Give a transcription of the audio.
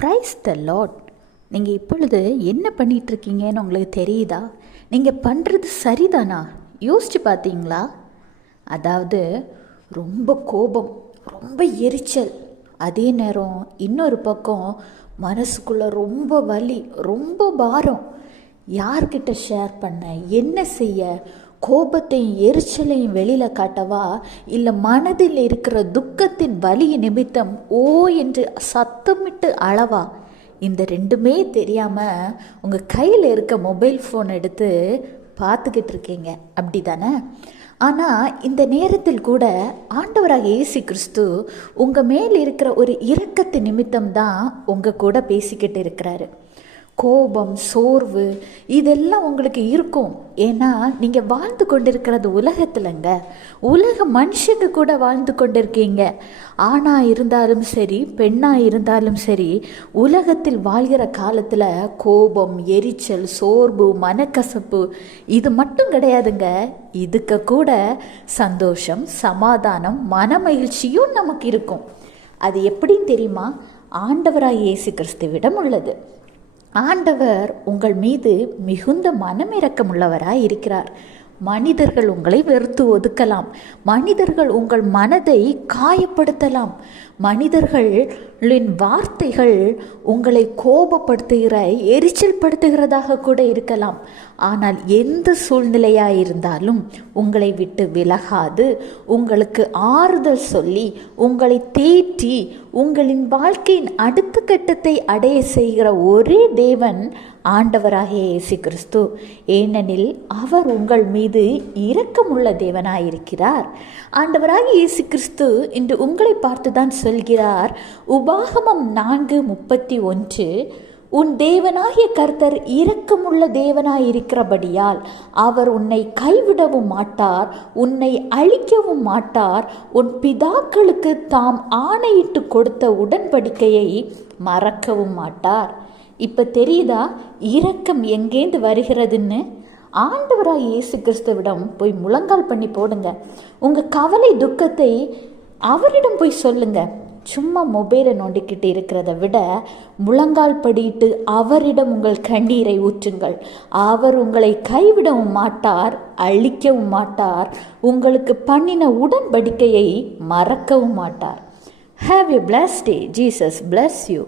Praise the Lord. நீங்கள் இப்பொழுது என்ன பண்ணிகிட்ருக்கீங்கன்னு உங்களுக்கு தெரியுதா? நீங்கள் பண்ணுறது சரிதானா? யோசித்து பார்த்தீங்களா? அதாவது ரொம்ப கோபம், ரொம்ப எரிச்சல், அதே நேரம் இன்னொரு பக்கம் மனசுக்குள்ளே ரொம்ப வலி, ரொம்ப பாரம். யார்கிட்ட ஷேர் பண்ண, என்ன செய்ய? கோபத்தையும் எரிச்சலையும் வெளியில் காட்டவா, இல்லை மனதில் இருக்கிற துக்கத்தின் வலிய நிமித்தம் ஓ என்று சத்தமிட்டு அளவா? இந்த ரெண்டுமே தெரியாமல் உங்கள் கையில் இருக்க மொபைல் ஃபோன் எடுத்து பார்த்துக்கிட்டு இருக்கீங்க, அப்படி தானே? ஆனால் இந்த நேரத்தில் கூட ஆண்டவராக இயேசு கிறிஸ்து உங்கள் மேல் இருக்கிற ஒரு இரக்கத்து நிமித்தம் தான் உங்கள் கூட பேசிக்கிட்டு இருக்கிறாரு. கோபம், சோர்வு இதெல்லாம் உங்களுக்கு இருக்கும். ஏன்னா நீங்கள் வாழ்ந்து கொண்டிருக்கிறது உலகத்திலங்க. உலக மனுஷங்க கூட வாழ்ந்து கொண்டிருக்கீங்க. ஆணாக இருந்தாலும் சரி, பெண்ணாக இருந்தாலும் சரி, உலகத்தில் வாழ்கிற காலத்தில் கோபம், எரிச்சல், சோர்வு, மனக்கசப்பு இது மட்டும் கிடையாதுங்க. இதுக்கு கூட சந்தோஷம், சமாதானம், மன மகிழ்ச்சியும் நமக்கு இருக்கும். அது எப்படின்னு தெரியுமா? ஆண்டவராக இயேசு கிறிஸ்துவிடம் உள்ளது. ஆண்டவர் உங்கள் மீது மிகுந்த மனமிரக்கமுள்ளவராய் இருக்கிறார். மனிதர்கள் உங்களை வெறுத்து ஒதுக்கலாம், மனிதர்கள் உங்கள் மனதை காயப்படுத்தலாம், மனிதர்களின் வார்த்தைகள் உங்களை கோபப்படுத்துகிற, எரிச்சல் படுத்துகிறதாக கூட இருக்கலாம். ஆனால் எந்த சூழ்நிலையாக இருந்தாலும் உங்களை விட்டு விலகாது, உங்களுக்கு ஆறுதல் சொல்லி, உங்களை தேற்றி உங்களின் வாழ்க்கையின் அடுத்த கட்டத்தை அடைய செய்கிற ஒரே தேவன் ஆண்டவராகிய இயேசு கிறிஸ்து. ஏனெனில் அவர் உங்கள் மீது இரக்கமுள்ள தேவனாயிருக்கிறார். ஆண்டவராகிய இயேசு கிறிஸ்து இன்று உங்களை பார்த்து தான் சொல்கிறார். உபாகமம் 4:31, உன் தேவனாகிய கர்த்தர் இரக்கமுள்ள தேவனாயிருக்கிறபடியால் அவர் உன்னை கைவிடவும் மாட்டார், உன்னை அழிக்கவும் மாட்டார், உன் பிதாக்களுக்கு தாம் ஆணையிட்டு கொடுத்த உடன்படிக்கையை மறக்கவும் மாட்டார். இப்போ தெரியுதா இரக்கம் எங்கேந்து வருகிறதுன்னு? ஆண்டவராக இயேசு கிறிஸ்துவிடம் போய் முழங்கால் பண்ணி போடுங்க. உங்கள் கவலை, துக்கத்தை அவரிடம் போய் சொல்லுங்க. சும்மா மொபைலை நோண்டிக்கிட்டு இருக்கிறத விட முழங்கால் படிட்டு அவரிடம் உங்கள் கண்ணீரை ஊற்றுங்கள். அவர் உங்களை கைவிடவும் மாட்டார், அழிக்கவும் மாட்டார், உங்களுக்கு பண்ணின உடன்படிக்கையை மறக்கவும் மாட்டார். Have a blessed day. Jesus bless you.